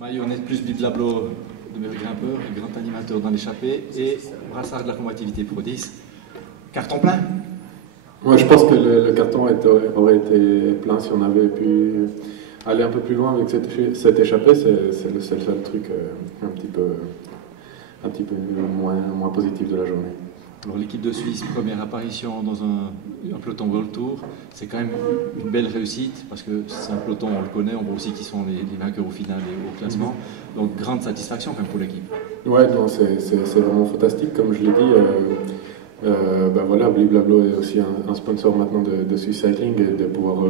Maillot plus Blablo de meilleur grimpeur, grand animateur dans l'échappée et brassard de la combativité pour 10. Carton plein? Ouais, je pense que le carton aurait été plein si on avait pu aller un peu plus loin avec cette échappée. C'est le seul truc un petit peu moins positif de la journée. Alors l'équipe de Suisse, première apparition dans un peloton World Tour, c'est quand même une belle réussite parce que c'est un peloton, on le connaît, on voit aussi qui sont les vainqueurs au final et au classement. Donc grande satisfaction quand même pour l'équipe. Ouais, non, c'est vraiment fantastique, comme je l'ai dit. Voilà, Blablo est aussi un sponsor maintenant de Swiss Cycling et de pouvoir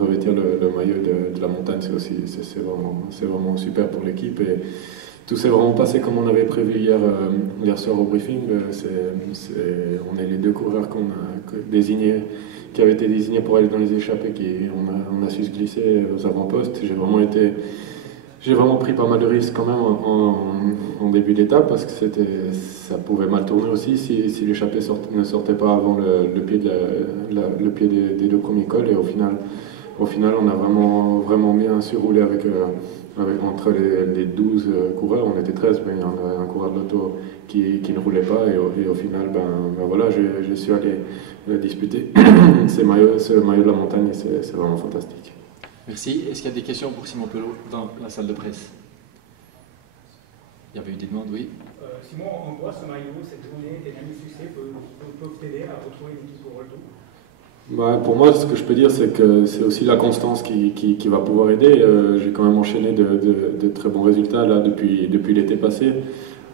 revêtir le maillot de la montagne, c'est vraiment super pour l'équipe. Et tout s'est vraiment passé comme on avait prévu hier soir au briefing. On est les deux coureurs qui avaient été désignés pour aller dans les échappées, on a su se glisser aux avant-postes. J'ai vraiment pris pas mal de risques quand même en début d'étape parce que ça pouvait mal tourner aussi si l'échappée ne sortait pas avant le pied des deux premiers cols. Et au final, on a vraiment bien surroulé entre les 12 coureurs. On était 13, mais il y en a un coureur de l'auto qui ne roulait pas. Et au final, voilà, je suis allé disputer ce maillot de la montagne et c'est vraiment fantastique. Merci. Est-ce qu'il y a des questions pour Simon Pelot dans la salle de presse? Il y avait eu des demandes, oui. Simon, en quoi ce maillot, cette journée, tes derniers succès peuvent t'aider à retrouver une équipe au retour? Pour moi, ce que je peux dire, c'est que c'est aussi la constance qui va pouvoir aider. J'ai quand même enchaîné de très bons résultats là, depuis l'été passé.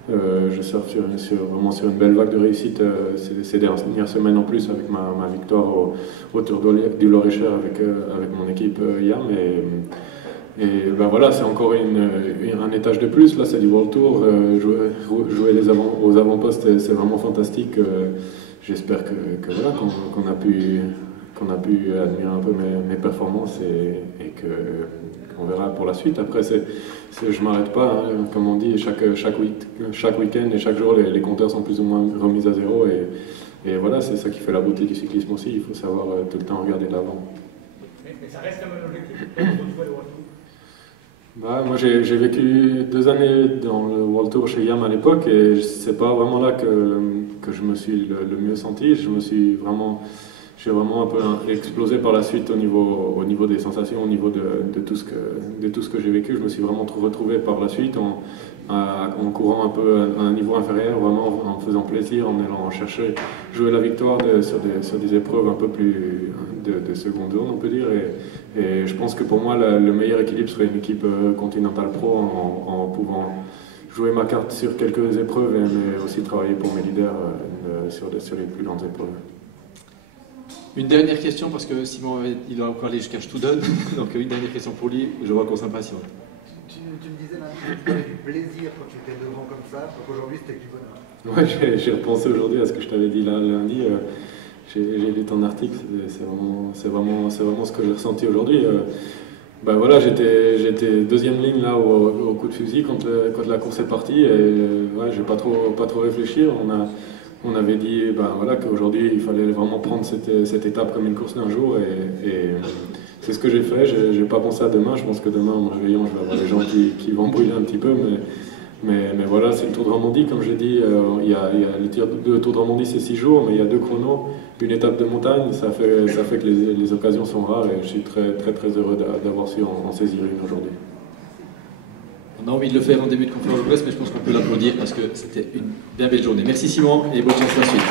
Je surfe vraiment sur une belle vague de réussite ces dernières semaines en plus avec ma victoire au Tour du Loir-et-Cher avec mon équipe YAM. Et voilà, c'est encore un étage de plus. Là, c'est du World Tour. Jouer aux avant-postes, c'est vraiment fantastique. J'espère voilà, qu'on a pu admirer un peu mes performances et qu'on verra pour la suite. Après, je ne m'arrête pas, hein, comme on dit, chaque week-end et chaque jour, les compteurs sont plus ou moins remis à zéro. Et voilà, c'est ça qui fait la beauté du cyclisme aussi. Il faut savoir tout le temps regarder de l'avant. Mais ça reste quand même un objectif pour jouer le World Tour? Moi, j'ai vécu 2 années dans le World Tour chez YAM à l'époque et c'est pas vraiment là que je me suis le mieux senti. J'ai vraiment un peu explosé par la suite au niveau des sensations, au niveau de tout ce que j'ai vécu. Je me suis vraiment retrouvé par la suite en courant un peu à un niveau inférieur, vraiment en faisant plaisir, en allant chercher, jouer la victoire sur des épreuves un peu plus de seconde zone, on peut dire. Et je pense que pour moi, le meilleur équilibre serait une équipe Continental Pro en pouvant jouer ma carte sur quelques épreuves, mais aussi travailler pour mes leaders sur les plus grandes épreuves. Une dernière question, parce que Simon il doit encore aller jusqu'à Stoudon, donc une dernière question pour lui, je vois qu'on s'impatiente. Tu me disais là, tu avais du plaisir quand tu étais devant comme ça, donc aujourd'hui c'était du bonheur. Ouais, j'ai repensé aujourd'hui à ce que je t'avais dit là lundi, j'ai lu ton article, c'est vraiment ce que j'ai ressenti aujourd'hui. Voilà, j'étais deuxième ligne là au coup de fusil quand la course est partie et j'ai pas trop réfléchi. On avait dit voilà, qu'aujourd'hui il fallait vraiment prendre cette étape comme une course d'un jour et c'est ce que j'ai fait. J'ai pas pensé à demain. Je pense que demain en me réveillant je vais avoir des gens qui vont brûler un petit peu, mais voilà, c'est le Tour de Romandie comme j'ai dit. Le Tour de Romandie c'est 6 jours, mais il y a 2 chronos, une étape de montagne. Ça fait que les occasions sont rares et je suis très heureux d'avoir su en saisir une aujourd'hui. On a envie de le faire en début de conférence de presse, mais je pense qu'on peut l'applaudir parce que c'était une bien belle journée. Merci Simon et bonne chance pour la suite.